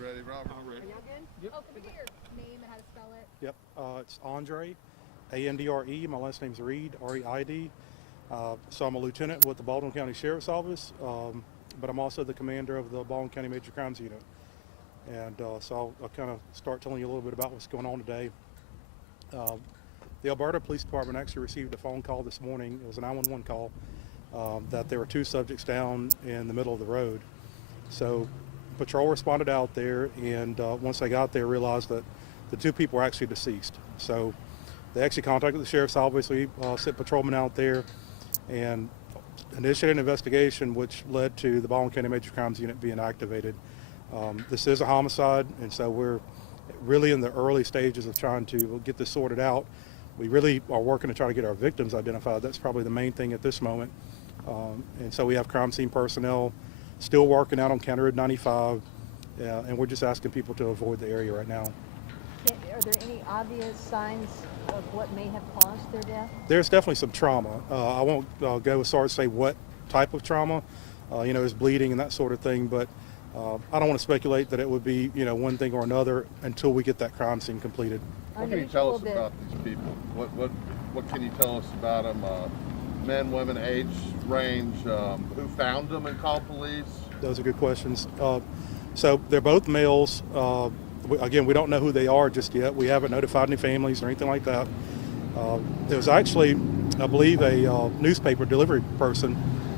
ready, Robert? I'm ready. Are y'all good? Yep. Oh, can we get your name and how to spell it? Yep. It's Andre, A-N-D-R-E. My last name's Reed, R-E-I-D. So I'm a lieutenant with the Baldwin County Sheriff's Office, but I'm also the commander of the Baldwin County Major Crimes Unit. And so I'll kind of start telling you a little bit about what's going on today. The Alberta Police Department actually received a phone call this morning. It was a 911 call that there were two subjects down in the middle of the road. So patrol responded out there, and once they got there, realized that the two people were actually deceased. So they actually contacted the sheriff's office. We sent patrolmen out there and initiated an investigation, which led to the Baldwin County Major Crimes Unit being activated. This is a homicide, and so we're really in the early stages of trying to get this sorted out. We really are working to try to get our victims identified. That's probably the main thing at this moment. And so we have crime scene personnel still working out on County Road 95, and we're just asking people to avoid the area right now. Are there any obvious signs of what may have caused their death? There's definitely some trauma. I won't go as far as say what type of trauma. There's bleeding and that sort of thing, but I don't want to speculate that it would be, one thing or another until we get that crime scene completed. What can you tell us about these people? What can you tell us about them? Men, women, age range, who found them and called police? Those are good questions. So they're both males. Again, we don't know who they are just yet. We haven't notified any families or anything like that. There was actually, I believe, a newspaper delivery person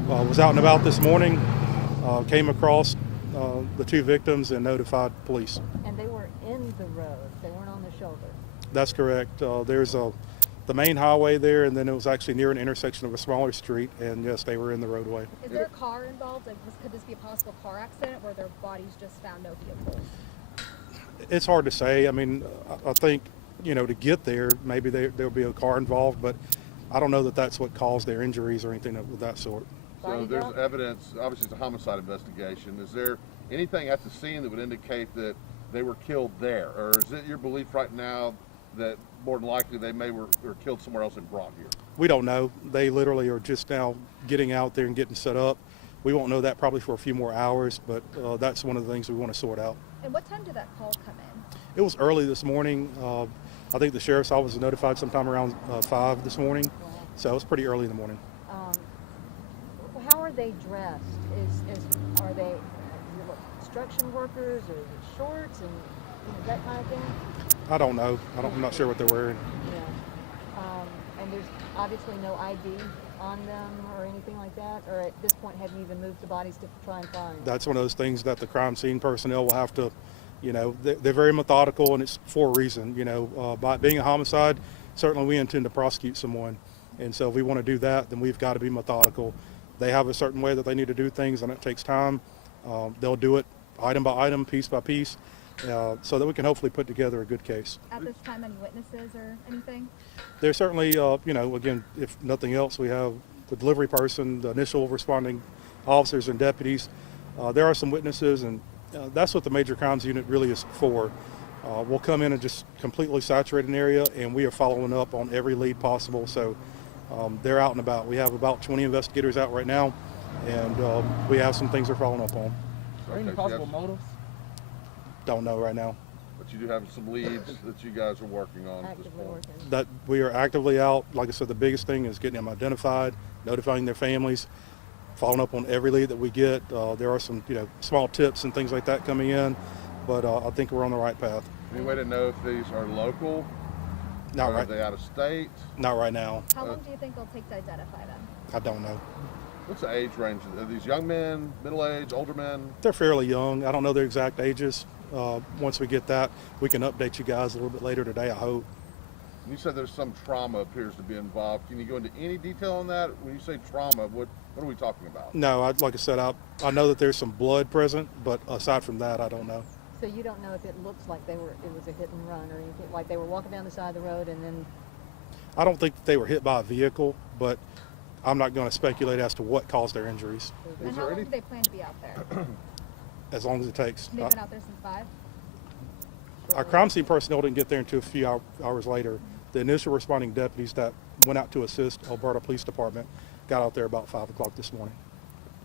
was out and about this morning, came across the two victims and notified police. And they were in the road. They weren't on the shoulder. That's correct. There's the main highway there, and then it was actually near an intersection of a smaller street, and yes, they were in the roadway. Is there a car involved? Could this be a possible car accident where their bodies just found no vehicles? It's hard to say. I mean, I think, to get there, maybe there'll be a car involved, but I don't know that that's what caused their injuries or anything of that sort. So there's evidence, obviously it's a homicide investigation. Is there anything at the scene that would indicate that they were killed there? Or is it your belief right now that more than likely they were killed somewhere else and brought here? We don't know. They literally are just now getting out there and getting set up. We won't know that probably for a few more hours, but that's one of the things we want to sort out. And what time did that call come in? It was early this morning. I think the sheriff's office was notified sometime around 5 this morning, so it was pretty early in the morning. How are they dressed? Are they construction workers, or is it shorts and that kind of thing? I don't know. I'm not sure what they're wearing. Yeah. And there's obviously no ID on them or anything like that? Or at this point, have you even moved the bodies to try and find? That's one of those things that the crime scene personnel will have to, they're very methodical, and it's for a reason. By being a homicide, certainly we intend to prosecute someone. And so if we want to do that, then we've got to be methodical. They have a certain way that they need to do things, and it takes time. They'll do it item by item, piece by piece, so that we can hopefully put together a good case. At this time, any witnesses or anything? There's certainly, again, if nothing else, we have the delivery person, the initial responding officers and deputies. There are some witnesses, and that's what the Major Crimes Unit really is for. We'll come in and just completely saturate an area, and we are following up on every lead possible. So they're out and about. We have about 20 investigators out right now, and we have some things we're following up on. Are there any possible motives? Don't know right now. But you do have some leads that you guys are working on at this point. That we are actively out. Like I said, the biggest thing is getting them identified, notifying their families, following up on every lead that we get. There are some, small tips and things like that coming in, but I think we're on the right path. Any way to know if these are local? Not or right. Are they out of state? Not right now. How long do you think it'll take to identify them? I don't know. What's the age range? Are these young men, middle age, older men? They're fairly young. I don't know their exact ages. Once we get that, we can update you guys a little bit later today, I hope. You said there's some trauma appears to be involved. Can you go into any detail on that? When you say trauma, what are we talking about? No, like I said, I know that there's some blood present, but aside from that, I don't know. So you don't know if it looks like it was a hit and run or anything, like they were walking down the side of the road and then... I don't think they were hit by a vehicle, but I'm not going to speculate as to what caused their injuries. And how long do they plan to be out there? As long as it takes. They've been out there since 5? Our crime scene personnel didn't get there until a few hours later. The initial responding deputies that went out to assist Alberta Police Department got out there about 5 o'clock this morning.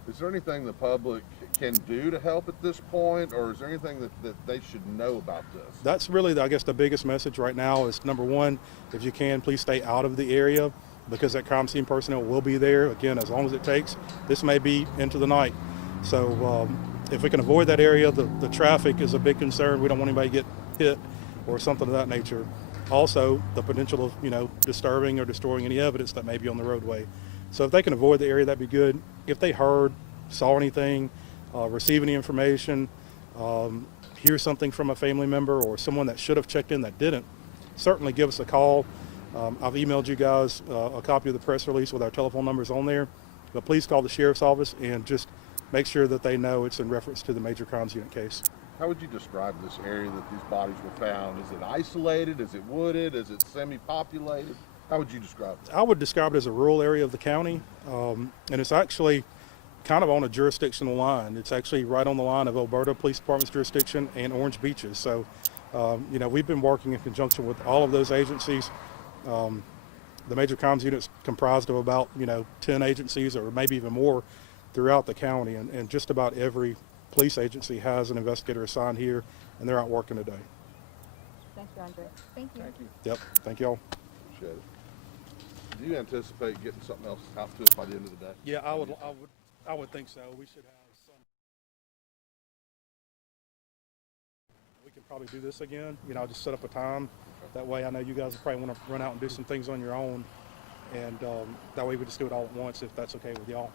Is there anything the public can do to help at this point, or is there anything that they should know about this? That's really, I guess, the biggest message right now is, number one, if you can, please stay out of the area, because that crime scene personnel will be there, again, as long as it takes. This may be into the night. So if we can avoid that area, the traffic is a big concern. We don't want anybody to get hit or something of that nature. Also, the potential of, disturbing or destroying any evidence that may be on the roadway. So if they can avoid the area, that'd be good. If they saw anything, receive any information, hear something from a family member or someone that should have checked in that didn't, certainly give us a call. I've emailed you guys a copy of the press release with our telephone numbers on there. But please call the sheriff's office and just make sure that they know it's in reference to the major crimes unit case. How would you describe this area that these bodies were found? Is it isolated? Is it wooded? Is it semi-populated? How would you describe it? I would describe it as a rural area of the county, and it's actually kind of on a jurisdictional line. It's actually right on the line of Alberta Police Department's jurisdiction and Orange Beaches. So, we've been working in conjunction with all of those agencies. The major crimes unit is comprised of about 10 agencies or maybe even more throughout the county, and just about every police agency has an investigator assigned here, and they're out working today. Thank you, Andre. Thank you. Yep, thank y'all. Appreciate it. Do you anticipate getting something else out to us by the end of the day? Yeah, I would think so. We should have some. We can probably do this again. Just set up a time. That way, I know you guys will probably want to run out and do some things on your own, and that way we just do it all at once if that's okay with y'all.